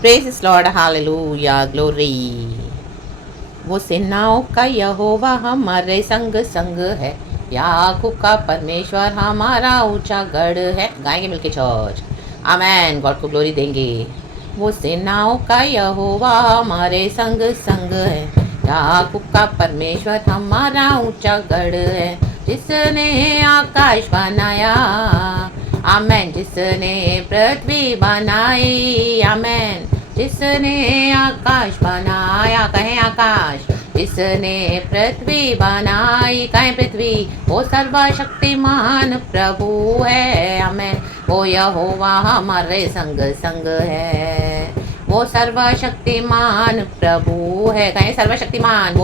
Praise Lord, hallelujah, glory. वो सेनाओं का यहोवा हमारे संग संग है, याकूब का परमेश्वर हमारा ऊंचा गढ़ है। गाएंगे मिलके चर्च, आमेन। गॉड को ग्लोरी देंगे। वो सेनाओं का यहोवा हमारे संग संग है, याकूब का परमेश्वर हमारा ऊंचा गढ़ है। जिसने आकाश बनाया, आमेन। जिसने पृथ्वी बनाई, आमेन। जिसने आकाश बनाया, कहें आकाश। जिसने पृथ्वी बनाई, कहें पृथ्वी। वो सर्वशक्तिमान प्रभु है, आमेन। वो यहोवा हमारे संग संग है। वो सर्वशक्तिमान प्रभु है, कहें सर्वशक्तिमान।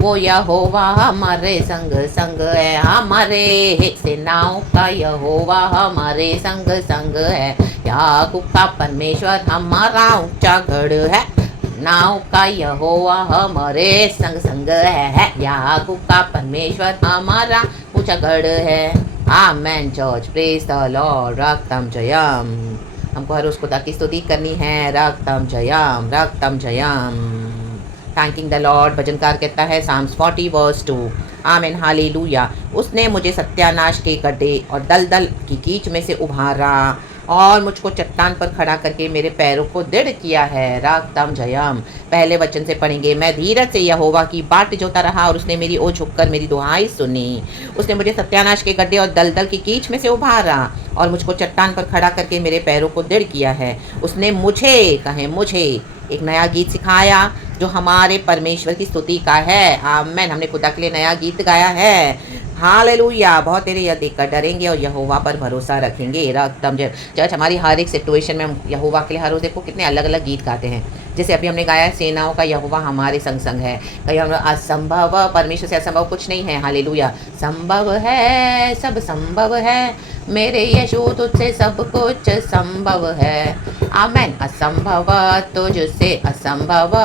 वो यहोवा हमारे संग संग है। हमारे सेनाओं का यहोवा हमारे संग संग है, याकूब का परमेश्वर हमारा ऊंचा गढ़ है। नाव का यहोवा हमारे संग संग है, याकूब का परमेश्वर हमारा ऊंचा गढ़ है। Amen church, praise the Lord. रक्तम जयम। हमको हर रोज खुदा की स्तुति करनी है। रक्तम जयम, रक्तम जयम। Thanking the Lord. भजनकार कहता है साम्स 40 वर्स 2, आमेन, हालेलुया। उसने मुझे सत्यानाश के गड्ढे और दलदल की कीच में से उभारा और मुझको चट्टान पर खड़ा करके मेरे पैरों को दृढ़ किया है। रागतम जयम। पहले वचन से पढ़ेंगे। मैं धीरज से यहोवा की बाट जोता रहा और उसने मेरी ओर झुककर मेरी दुहाई सुनी। उसने मुझे सत्यानाश के गड्ढे और दलदल की कीच में से उभारा और मुझको चट्टान पर खड़ा करके मेरे पैरों को दृढ़ किया है। उसने मुझे, कहें मुझे, एक नया गीत सिखाया जो हमारे परमेश्वर की स्तुति का है। आमेन। हमने खुदा के लिए नया गीत गाया है। हालेलुया। बहुत तेरे यह देखकर डरेंगे और यहोवा पर भरोसा रखेंगे। रक्तम जय। चर्च, हमारी हर एक सिचुएशन में हम यहोवा के लिए हर रोज देखो कितने अलग अलग गीत गाते हैं। जैसे अभी हमने गाया है, सेनाओं का यहोवा हमारे संग संग है। कहीं हम असंभव, परमेश्वर से असंभव कुछ नहीं है। हालेलुया। संभव है, सब संभव है, मेरे यीशु तुझसे सब कुछ संभव है। आमेन। असंभव तुझसे असंभव,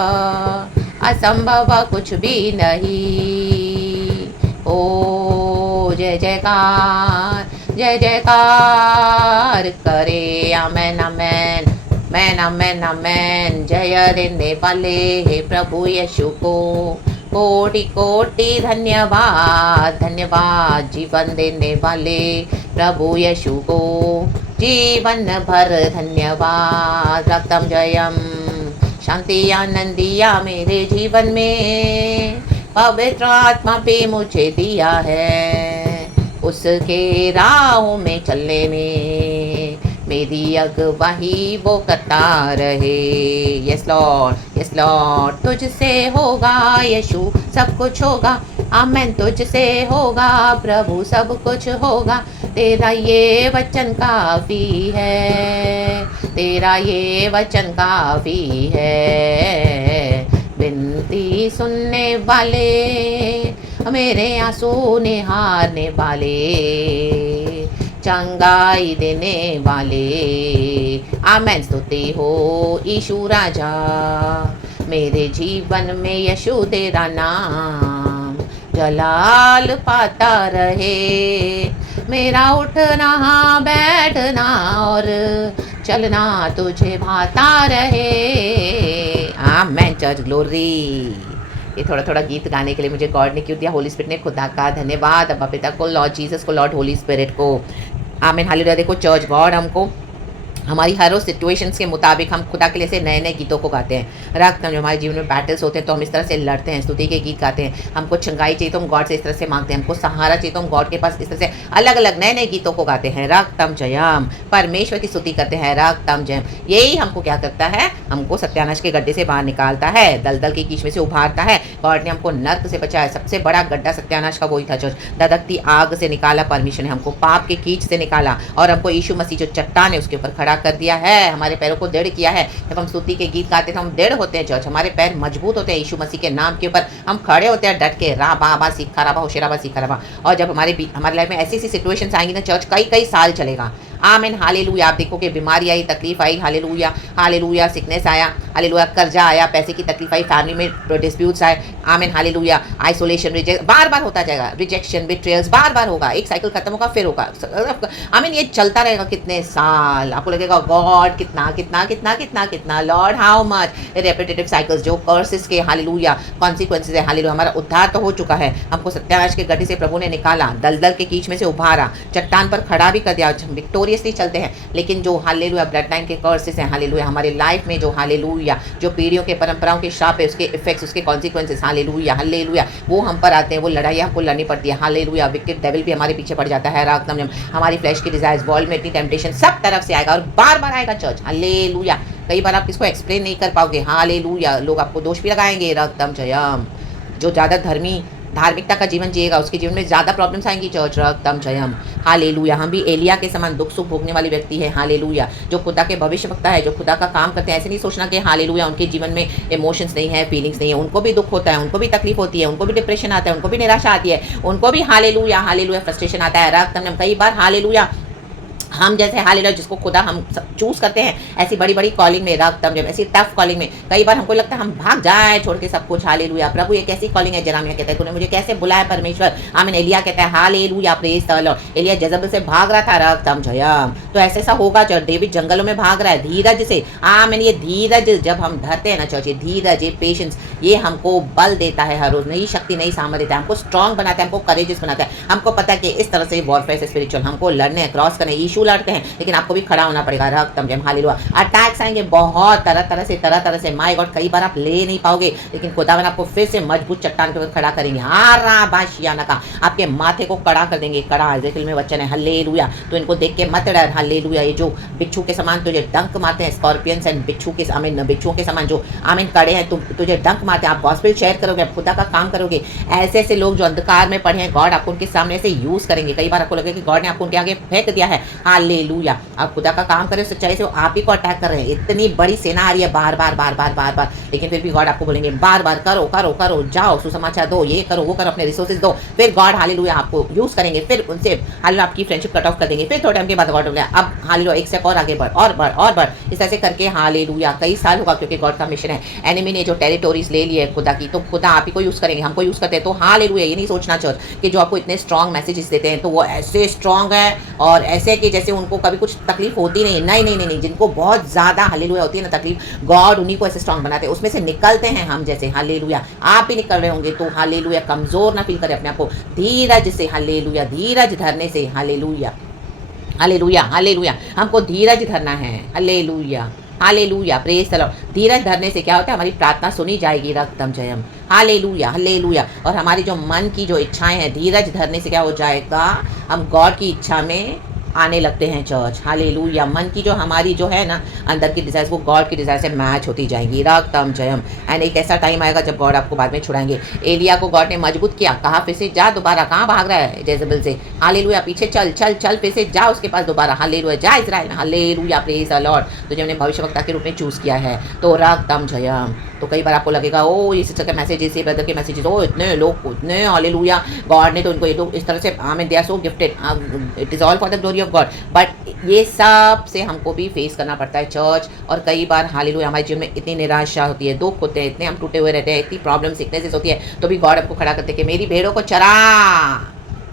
असंभव कुछ भी नहीं। ओ जय जयकार, जय जयकार करे। आमेन, आमेन, मैन, आमेन, आमेन। जय देने वाले हे प्रभु यीशु को कोटि कोटि धन्यवाद, धन्यवाद। जीवन देने वाले प्रभु यीशु को जीवन भर धन्यवाद। रक्तम जयम। शांति आनंद दिया मेरे जीवन में, पवित्र आत्मा पे मुझे दिया है। उसके राहों में चलने में मेरी अगवाही वो करता रहे। Yes Lord, yes Lord. तुझसे होगा यीशु सब कुछ होगा। आमेन। तुझसे होगा प्रभु सब कुछ होगा। तेरा ये वचन काफ़ी है, तेरा ये वचन काफ़ी है। विनती सुनने वाले, मेरे आंसू निहारने वाले, चंगाई देने वाले। आमेन। स्तुति हो यीशु राजा, मेरे जीवन में यीशु तेरा नाम जलाल पाता रहे। मेरा उठना बैठना और चलना तुझे भाता रहे। आमेन चर्च, ग्लोरी। ये थोड़ा थोड़ा गीत गाने के लिए मुझे गॉड ने क्यों दिया? होली स्पिरिट ने। खुदा का धन्यवाद। अब्बा पिता को, लॉर्ड जीसस को, लॉर्ड होली स्पिरिट को। आमीन, हालेलुया। देखो चर्च, गॉड हमको हमारी हर रोज सिचुएशंस के मुताबिक हम खुदा के लिए से नए नए गीतों को गाते हैं। रात में हमारे जीवन में बैटल्स होते हैं तो हम इस तरह से लड़ते हैं, स्तुति के गीत गाते हैं। हमको चंगाई चाहिए तो हम गॉड से इस तरह से मांगते हैं। हमको सहारा चाहिए तो हम गॉड के पास इस तरह से अलग अलग नए नए गीतों को गाते हैं। रागतम जयम, परमेश्वर की स्तुति करते हैं। रागतम जयम। यही हमको क्या करता है? हमको सत्यानाश के गड्ढे से बाहर निकालता है, दलदल की कीच में से उभारता है। गॉड ने हमको नर्क से बचाया। सबसे बड़ा गड्ढा सत्यानाश का वही था चर्च। धधकती आग से निकाला परमेश्वर ने हमको, पाप के कीच से निकाला और हमको यीशु मसीह जो चट्टान है उसके ऊपर खड़ा कर दिया है। हमारे पैरों को दृढ़ किया है। जब हम स्तुति के गीत गाते हैं तो हम दृढ़ होते हैं चर्च। हमारे पैर मजबूत होते हैं। यीशु मसीह के नाम के ऊपर हम खड़े होते हैं डट के। रा बा बा सीखा राबा होशेराबा सीखा राबा। और जब हमारी लाइफ में ऐसी ऐसी सिचुएशंस आएंगी ना चर्च, कई कई साल चलेगा। आमीन, हालेलुया। आप देखो कि बीमारी आई, तकलीफ आई, हालेलुया, हालेलुया। सिकनेस आया, हालेलुया। कर्जा आया, पैसे की तकलीफ आई, फैमिली में डिस्प्यूट्स आए, आमीन हालेलुया। आइसोलेशन, रिजेक्ट बार बार होता जाएगा, रिजेक्शन, बिट्रेयल्स बार बार होगा, एक साइकिल खत्म होगा फिर होगा, आमीन ये चलता रहेगा कितने साल। आपको लगेगा गॉड कितना कितना कितना कितना कितना, Lord how much, repetitive cycles जो कर्सेस के हालेलुया कॉन्सिक्वेंसेस है हालेलुया। हमारा उद्धार तो हो चुका है, हमको सत्यानाश के गड्ढे से प्रभु ने निकाला, दलदल के कीच में से उभारा, चट्टान पर खड़ा भी कर दिया, हम विक्टोरियसली चलते हैं। लेकिन जो हालेलुया ब्लड लाइन के कर्सेस हैं हालेलुया हमारे लाइफ में, जो हालेलुया जो पीढ़ियों के परंपराओं के श्राप है, उसके इफेक्ट्स, उसके कॉन्सिक्वेंसेस हालेलुया हालेलुया वो हम पर आते हैं, वो लड़ाई हमको लड़नी पड़ती है हालेलुया। विकेट डेविल भी हमारे पीछे पड़ जाता है, रागतम हमारी फ्लैश की डिजायर्स, वर्ल्ड में इतनी टेम्पटेशन सब तरफ से आएगा और बार बार आएगा चर्च हालेलुया। कई बार आप इसको एक्सप्लेन नहीं कर पाओगे हालेलुया, लोग आपको दोष भी लगाएंगे, रक्तम जयम। जो ज़्यादा धार्मिकता का जीवन जिएगा उसके जीवन में ज़्यादा प्रॉब्लम्स आएंगी चर्च, रक्तम जयम हालेलुया। हम भी एलिया के समान दुख सुख भोगने वाली व्यक्ति है हालेलुया। जो खुदा के भविष्यवक्ता है, जो खुदा का काम करते हैं, ऐसे नहीं सोचना कि हालेलुया उनके जीवन में इमोशंस नहीं है, फीलिंग्स नहीं है, उनको भी दुख होता है, उनको भी तकलीफ होती है, उनको भी डिप्रेशन आता है, उनको भी निराशा आती है, उनको भी हालेलुया हालेलुया फ्रस्ट्रेशन आता है, रक्तम कई बार हालेलुया हम जैसे हालेलुया जिसको खुदा हम चूज करते हैं ऐसी बड़ी बड़ी कॉलिंग में, रक्तम जब ऐसी टफ कॉलिंग में कई बार हमको लगता है हम भाग जाए छोड़ के सब कुछ हालेलुया। प्रभु ये कैसी कॉलिंग है, जरामिया कहता है तूने मुझे कैसे बुलाया परमेश्वर, आमीन। एलिया कहता है हालेलुया प्रेज द लॉर्ड। एलिया जज़ेबेल से भाग रहा था, रक्तम जयम। तो ऐसा होगा जब डेविड जंगलों में भाग रहा है धीरज से, आमीन। ये धीरज जब हम धरते हैं ना चर्च, धीरज, ये पेशेंस, ये हमको बल देता है हर रोज, नई शक्ति नई सामर्थ्य देता है, हमको स्ट्रांग बनाता है, हमको करेजियस बनाता है। हमको पता है कि इस तरह से वॉरफेयर से स्पिरिचुअल हमको लड़ने क्रॉस करने, यीशु लड़ते हैं लेकिन आपको भी खड़ा होना पड़ेगा, रक्तम जयम हालेलुया। अटैक्स आएंगे बहुत तरह तरह से माय गॉड, कई बार आप ले नहीं पाओगे लेकिन खुदावन आपको फिर से मजबूत चट्टान के ऊपर खड़ा करेंगे, हाराबाशियाना का आपके माथे को कड़ा कर देंगे, कड़ा जिक्र में वचन है हालेलुया। तो इनको देख के मत डर हालेलुया। ये जो बिच्छू के समान तुझे डंक मारते हैं, स्कॉर्पियंस एंड बिच्छू के आमीन, बिच्छुओं के समान जो आमीन कड़े हैं, तुझे डंक मारते हैं। आप गॉस्पेल शेयर करोगे, आप खुदा का काम करोगे, ऐसे ऐसे लोग जो अंधकार में पड़े हैं गॉड आपको उनके सामने से यूज करेंगे। कई बार आपको लगे कि गॉड ने आपको उनके आगे फेंक दिया है, हालेलुया। आप खुदा का काम करें सच्चाई से, वो आप ही को अटैक कर रहे हैं, इतनी बड़ी सेना आ रही है बार बार बार बार बार बार, लेकिन फिर भी गॉड आपको बोलेंगे बार बार करो करो करो, जाओ सुसमाचार दो, ये करो वो करो, अपने रिसोर्सेज दो, फिर गॉड हालेलुया आपको यूज करेंगे, फिर उनसे हालेलुया आपकी फ्रेंडशिप कट ऑफ कर देंगे, फिर थोड़े टाइम के बाद गॉड बोलेगा अब हालेलुया एक स्टेप और आगे बढ़ और बढ़ और बढ़, इस तरह से करके हालेलुया कई साल होगा, क्योंकि गॉड का मिशन है। एनिमी ने जो टेरिटोरीज ले ली है खुदा की, तो खुदा आप ही को यूज करेंगे, हमको यूज करते हैं। तो हालेलुया ये नहीं सोचना चर्च कि जो आपको इतने स्ट्रॉन्ग मैसेजेस देते हैं तो वो ऐसे स्ट्रॉन्ग है और ऐसे कि जैसे उनको कभी कुछ तकलीफ होती नहीं, नहीं नहीं नहीं, जिनको बहुत ज़्यादा हालेलुया होती है ना तकलीफ, गॉड उन्हीं को ऐसे स्ट्रॉन्ग बनाते हैं, उसमें से निकलते हैं हम जैसे, हालेलुया। आप भी निकल रहे होंगे तो हालेलुया कमज़ोर ना फील करें अपने आप को, धीरज से हालेलुया, धीरज धरने से हालेलुया हालेलुया हालेलुया, हमको धीरज धरना है, hallelujah hallelujah praise the Lord. धीरज धरने से क्या होता है, हमारी प्रार्थना सुनी जाएगी, रक्तम जयम हालेलुया हालेलुया। और हमारी जो मन की जो इच्छाएं हैं, धीरज धरने से क्या हो जाएगा, हम गॉड की इच्छा में आने लगते हैं चर्च, हालेलुया। मन की जो हमारी जो है ना अंदर की डिज़ायर्स, वो गॉड की डिज़ायर से मैच होती जाएंगी, रक्तम जयम। एंड एक ऐसा टाइम आएगा जब गॉड आपको बाद में छुड़ाएंगे। एलिया को गॉड ने मजबूत किया, कहा फिर से जा, दोबारा कहाँ भाग रहा है जेजेबेल से, हालेलुया पीछे चल चल चल, फिर से जा उसके पास दोबारा, हालेलुया जा Israel, hallelujah praise the Lord. तुझे हमने भविष्यवक्ता के रूप में चूज़ किया है, तो रक्तम जयम। तो कई बार आपको लगेगा ओ ये सिस्टर के मैसेजेस, ये ब्रदर के मैसेजेस, ओ इतने लोग इतने हालेलुया, गॉड ने तो उनको ये तो इस तरह से हमें they are so gifted, it is all for the glory of God. But ये सब से हमको भी फेस करना पड़ता है चर्च। और कई बार हालेलुया हमारे जीवन में इतनी निराशा होती है, दुख होते हैं, इतने हम टूटे हुए रहते हैं, इतनी प्रॉब्लम सिकनेसेस होती है, तो भी गॉड आपको खड़ा करते हैं कि मेरी भेड़ों को चरा,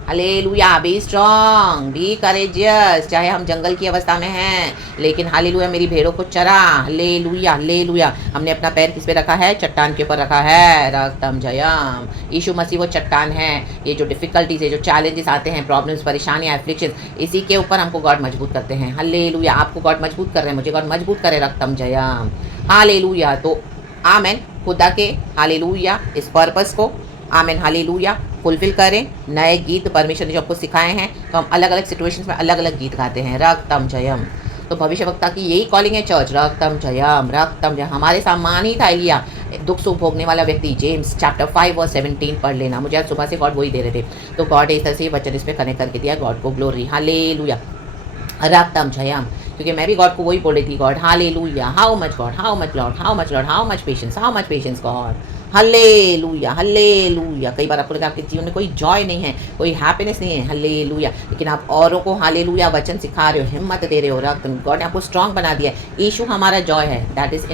hallelujah. Be strong, be courageous, चाहे हम जंगल की अवस्था में हैं लेकिन हालेलुया मेरी भेड़ों को चरा, हालेलुया हालेलुया। हमने अपना पैर किस पे रखा है, चट्टान के ऊपर रखा है, रक्तम जयम। यीशु मसीह वो चट्टान है। ये जो डिफिकल्टीज है, जो चैलेंजेस आते हैं, प्रॉब्लम्स, परेशानियाँ, एफ्लिक्शन, इसी के ऊपर हमको गॉड मजबूत करते हैं, हालेलुया। आपको गॉड मजबूत कर रहे हैं, मुझे गॉड मजबूत करे, रक्तम जयम हालेलुया। तो आमेन, खुदा के हालेलुया इस पर्पस को आमेन हालेलुया फुलफिल करें। नए गीत परमेश्वर ने जो आपको सिखाए हैं, तो हम अलग अलग सिचुएशंस में अलग अलग गीत गाते हैं, रक्तम जयम। तो भविष्यवक्ता की यही कॉलिंग है चर्च, रक्तम जयम रक्तम जयम। हमारे सामान ही था एलिया, दुख सुख भोगने वाला व्यक्ति। जेम्स चैप्टर 5 और 17 पढ़ लेना, मुझे आज सुबह से गॉड वही दे रहे थे, तो गॉड इस तरह से वचन इस पर कनेक्ट करके दिया, गॉड को ग्लोरी, हालेलुया रक्तम जयम। क्योंकि मैं भी गॉड को वही बोल रही थी, God hallelujah, how much God, how much Lord, how much Lord, how much patience God, hallelujah hallelujah. कई बार आपको लगा आपके जीवन में कोई जॉय नहीं है, कोई हैप्पीनेस नहीं है, हल्लेलुया, लेकिन आप औरों को हालेलुया वचन सिखा रहे हो, हिम्मत दे रहे हो, रक्त गॉड ने आपको स्ट्रांग बना दिया है। यीशु हमारा जॉय है, दैट इज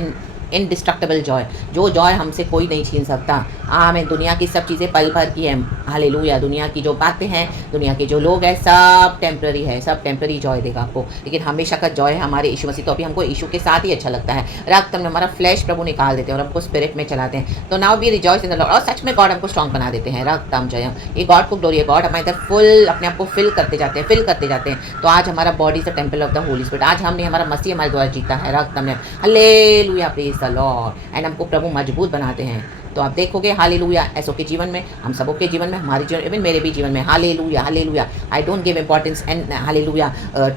इनडिस्ट्रक्टेबल जॉय, जो जॉय हमसे कोई नहीं छीन सकता। आमीन। दुनिया की सब चीज़ें पल भर की हैं, हालेलुया। दुनिया की जो बातें हैं, दुनिया के जो लोग हैं, सब टेम्पररी है, सब टेम्पररी जॉय देगा आपको, लेकिन हमेशा का जॉय है हमारे यीशु मसीह। तो अभी हमको यीशु के साथ ही अच्छा लगता है। रक्त में हमारा फ्लैश प्रभु निकाल देते हैं और हमको स्पिरिट में चलाते हैं। तो now we rejoice in the Lord. और सच में गॉड हमको स्ट्रॉन्ग बना देते हैं। रक्तम जयम, ये गॉड को ग्लोरी है। गॉड हमारे इधर फुल अपने आप को फिल करते जाते हैं, फिल करते जाते हैं। तो आज हमारा body is the temple of the Holi spirit. आज हमने हमारा मसीह हमारे द्वारा जीता है। रक्तम में hallelujah, praise the Lord. And हमको प्रभु मजबूत बनाते हैं। तो आप देखोगे हालेलुया ऐसो के जीवन में, हम सबों के जीवन में, हमारे जीवन, इवन मेरे भी जीवन में, hallelujah hallelujah. I don't give importance and hallelujah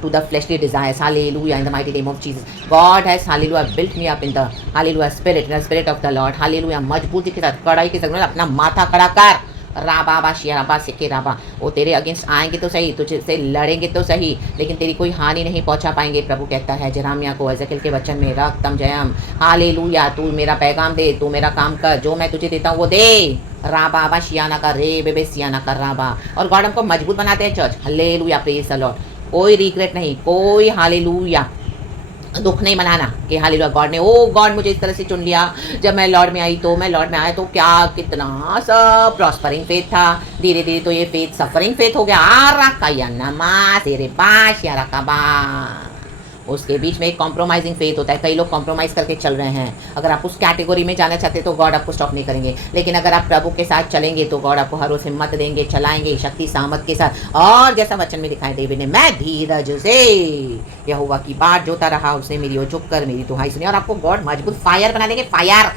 to the fleshly desires, hallelujah, in the mighty name of Jesus. God has hallelujah built me up in the hallelujah spirit, in the spirit of the Lord, hallelujah. मजबूती के साथ, कड़ाई के साथ, अपना माथा खड़ा कर, राबा शियाबा सिखे राबा। वो तेरे अगेंस्ट आएंगे तो सही, तुझे से लड़ेंगे तो सही, लेकिन तेरी कोई हानि नहीं पहुंचा पाएंगे। प्रभु कहता है जरामिया को, एजेकिएल के वचन में, रक्तम जयम, हालेलुया। तू मेरा पैगाम दे, तू मेरा काम कर, जो मैं तुझे देता हूँ वो दे। राबा शियाना का रे बेबे सियाना का राबा। और गॉड हमको मजबूत बनाते हैं church, hallelujah, praise the Lord. कोई रिग्रेट नहीं, कोई हालेलुया दुख नहीं मनाना कि हालेलुया गॉड ने, ओ गॉड मुझे इस तरह से चुन लिया, जब मैं लॉर्ड में आई तो, मैं लॉर्ड में आया तो क्या कितना सब प्रॉस्परिंग फेथ था, धीरे धीरे तो ये फेथ सफरिंग फेथ हो गया। आरा का या नमा तेरे बाश या रकाबा। उसके बीच में एक कॉम्प्रोमाइजिंग फेथ होता है। कई लोग कॉम्प्रोमाइज़ करके चल रहे हैं। अगर आप उस कैटेगरी में जाना चाहते हैं तो गॉड आपको स्टॉप नहीं करेंगे, लेकिन अगर आप प्रभु के साथ चलेंगे तो गॉड आपको हर रोज हिम्मत देंगे, चलाएंगे शक्ति सामर्थ के साथ। और जैसा वचन में दिखाई डेविड ने, मैं धीरज से यहोवा की बाट जोता रहा, उसने मेरी ओर झुककर मेरी दुहाई सुनी। और आपको गॉड मजबूत फायर बना देंगे, फायर।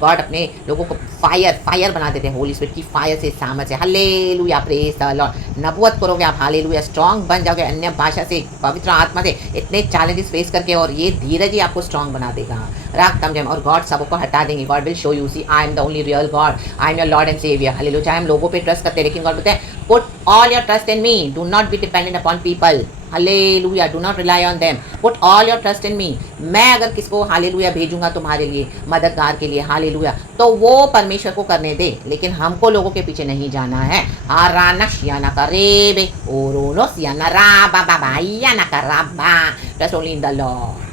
गॉड अपने लोगों को फायर बना देते हैं, होली स्पिरिट की फायर से, सामर्थ से। Hallelujah, praise the Lord. नबूवत करोगे आप, हालेलुया, स्ट्रांग बन जाओगे अन्य भाषा से, पवित्र आत्मा से, इतने चैलेंजेस फेस करके। और ये धीरज ही आपको स्ट्रांग बना देगा। राग जम। और गॉड सबको हटा देंगे। God will show you, see I am the only real God, I am your Lord and saviour. Hallelujah. चाहे हम लोगों पे ट्रस्ट करते हैं, लेकिन गॉड बोलते हैं put all your trust in me, do not be dependent upon people. Hallelujah, do not rely on them, put all your trust in me. मैं अगर किसको हालेलुया भेजूंगा तुम्हारे लिए, मददगार के लिए, हालेलुया, तो वो परमेश्वर को करने दे, लेकिन हमको लोगों के पीछे नहीं जाना है। आराना शियाना का रेबे ओरोनो सियाना राबा बाबा याना का राबा, trust only in the Lord.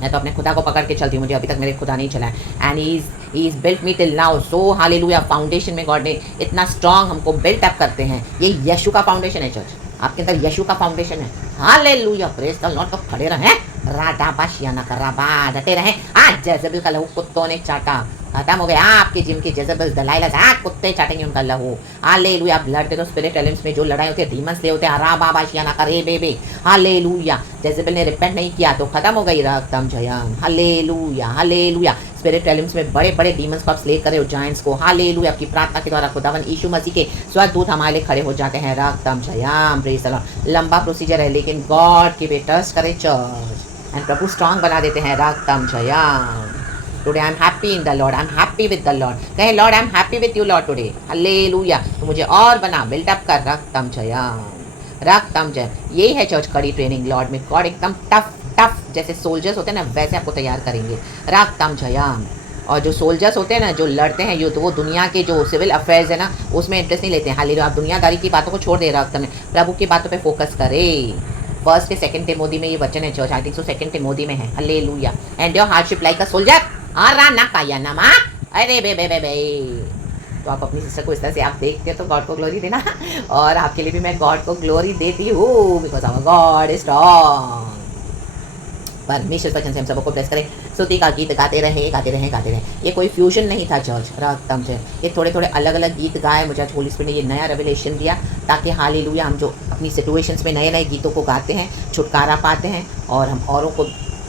मैं तो अपने खुदा को पकड़ के चलती हूँ, मुझे अभी तक मेरे खुदा नहीं चला है। And he is built me till now, so hallelujah. Foundation में गॉड ने इतना स्ट्रांग हमको बिल्ट अप करते हैं। ये यीशु का फाउंडेशन है चर्च, आपके अंदर यीशु का फाउंडेशन है। Hallelujah, praise the Lord. तो खड़े रहें, राडा शियाना का राबा, डटे रहें। आज जेजबेल का लहू कुत्तों ने चाटा, खत्म हो गया आपके जिम की जेजबेल दलाइला, कुत्ते चाटेंगे उनका लहू। हालेलुया। आप लड़ते तो स्पिरिट एलिमेंट्स में जो लड़ाई होती है, डीमंस ले होते हैं, राबा शियाना का रे बेबे। हालेलुया। जेजबेल ने रिपेंट नहीं किया तो खत्म हो गई रक्तम जयम। Hallelujah hallelujah. स्पिरिट एलिमेंट्स में बड़े बड़े डीमंस को आप स्ले कर रहे हो, जायंट्स को। हालेलुया। आपकी प्रार्थना के द्वारा खुदावन यीशु मसीह के स्वर्गदूत हमारे लिए खड़े हो जाते हैं। रक्तम जयम, प्रेज द लॉर्ड। लंबा प्रोसीजर है, लेकिन गॉड की ट्रस्ट करे चर्च, एंड प्रभु स्ट्रांग बना देते हैं। रक्तम जयम। Today I am happy in the Lord, I am happy with the Lord. कहे Lord I am happy with you Lord today. Hallelujah. तो मुझे और बना, बिल्डअप कर। रक्तम जयम, रक्तम जयम। यही है चर्च कड़ी ट्रेनिंग लॉर्ड में। गॉड एकदम टफ जैसे सोल्जर्स होते हैं ना, वैसे आपको तैयार करेंगे। रक्तम जयम। और जो सोल्जर्स होते हैं ना, जो लड़ते हैं युद्ध, वो दुनिया के जो सिविल अफेयर्स है ना, उसमें इंटरेस्ट नहीं लेते हैं। हालेलुया। आप दुनियादारी की बातों को छोड़ दे, रक्तम में प्रभु की बातों पे फोकस करें। फर्स्ट के सेकंड टिमोथी में ये वचन है church, I think so second Timothy में है। Hallelujah. And your hardship like a soldier, आरा ना काया नमा, अरे बे बे बे बे। तो आप अपनी सिस्टर को इस तरह से आप देखते हो तो गॉड को ग्लोरी देना, और आपके लिए भी मैं गॉड को ग्लोरी देती हूँ, because our God is strong. परमेश्वर वचन से हम सबको ब्लेस करें। स्तुति का गीत गाते रहे, गाते रहे, गाते रहे। ये कोई फ्यूजन नहीं था चर्च, रक्तम से ये थोड़े थोड़े अलग अलग गीत गाए। मुझे आज होली स्पिरिट ने ये नया रेवलेशन दिया, ताकि हालेलुया हम जो अपनी सिचुएशंस में नए नए गीतों को गाते हैं, छुटकारा पाते हैं, और हम औरों को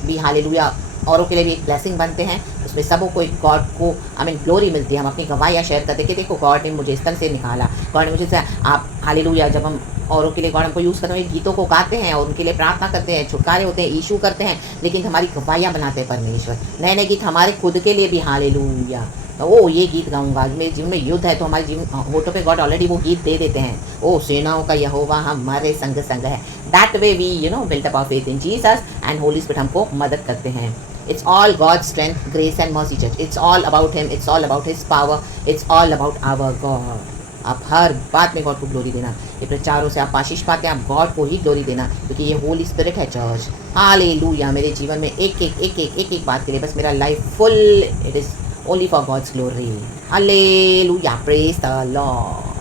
भी हालेलुया, औरों के लिए भी एक ब्लेसिंग बनते हैं। उसमें सबों को एक गॉड को ग्लोरी मिलती है। हम अपनी गवाहियाँ शेयर करते हैं कि देखो गॉड ने मुझे इस तरह से निकाला, गॉड ने मुझे आप हालेलुया। जब हम औरों के लिए गॉड हमको यूज़ करते हैं, गीतों को गाते हैं और उनके लिए प्रार्थना करते हैं, छुटकारे होते हैं, इशू करते हैं, लेकिन हमारी गवाहियाँ बनाते हैं परमेश्वर। नए नए गीत हमारे खुद के लिए भी, हालेलुया। ओ ये गीत गाऊंगा, मेरे जीवन में युद्ध है तो हमारे जीवन होठों पे गॉड ऑलरेडी वो गीत दे देते हैं। ओ सेनाओं का यहोवा हमारे संग संग है। That way we built up our faith in Jesus, and Holy Spirit हमको मदद करते हैं। It's all God's strength, grace and mercy, church. It's all about Him. It's all about His power. It's all about our God. आप हर बात में God को glory देना, ये प्रचारों से आप आशीष पाते हैं, आप गॉड को ही ग्लोरी देना, क्योंकि ये होली स्पिरिट है चर्च। हालेलुया। मेरे जीवन में एक एक बात के लिए बस मेरा life full, it is only for God's glory. Hallelujah, praise the Lord.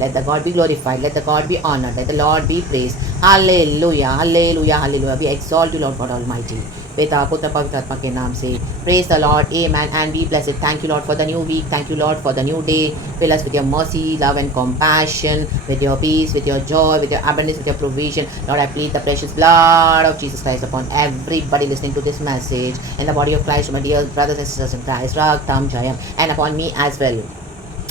Let the God be glorified. Let the God be honored. Let the Lord be praised. Hallelujah. Hallelujah. Hallelujah. We exalt you, Lord God Almighty. पिता पुत्र पवित्र आत्मा के नाम से praise the Lord. Amen. And be blessed. Thank you, Lord, for the new week. Thank you, Lord, for the new day. Fill us with your mercy, love, and compassion, with your peace, with your joy, with your abundance, with your provision. Lord, I plead the precious blood of Jesus Christ upon everybody listening to this message in the body of Christ, my dear brothers and sisters in Christ, Raktam Jayam, and upon me as well,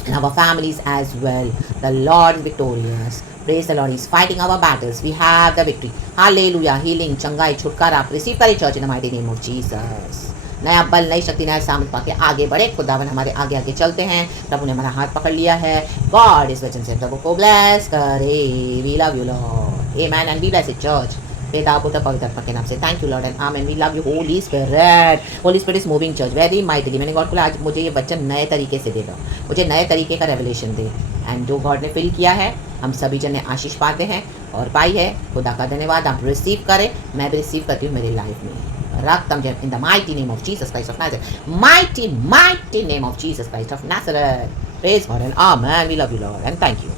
and our families as well. The Lord is victorious. Praise the Lord. He's fighting our battles. We have the victory. Hallelujah. Healing, चंगाई, छुटकारा आप receive करें church in the mighty name of Jesus. नया बल, नई शक्ति, नया सामर्थ पाके आगे बढ़े। खुदावन हमारे आगे आगे चलते हैं। प्रभु ने हमारा हाथ पकड़ लिया है। गॉड इस वचन से प्रभु को ब्लेस करे। We love you Lord. Amen and be blessed church. पिता पुत्र पवित्र आत्मा के नाम से thank you Lord and amen. We love you Holy Spirit. Holy Spirit is moving church very mightily. मैंने गॉड को आज मुझे ये वचन नए तरीके से दे दो, मुझे नए तरीके का रेवलेशन दे। एंड जो गॉड ने फिल किया है हम सभी जन ने आशीष पाते हैं और पाई है। खुदा का धन्यवाद। आप रिसीव करें, मैं भी रिसीव करती हूँ मेरी लाइफ में। रखतम जब in the mighty name of Jesus Christ of Nazareth. Mighty mighty name of Jesus Christ of Nazareth. Praise God and amen. We love you Lord and thank you.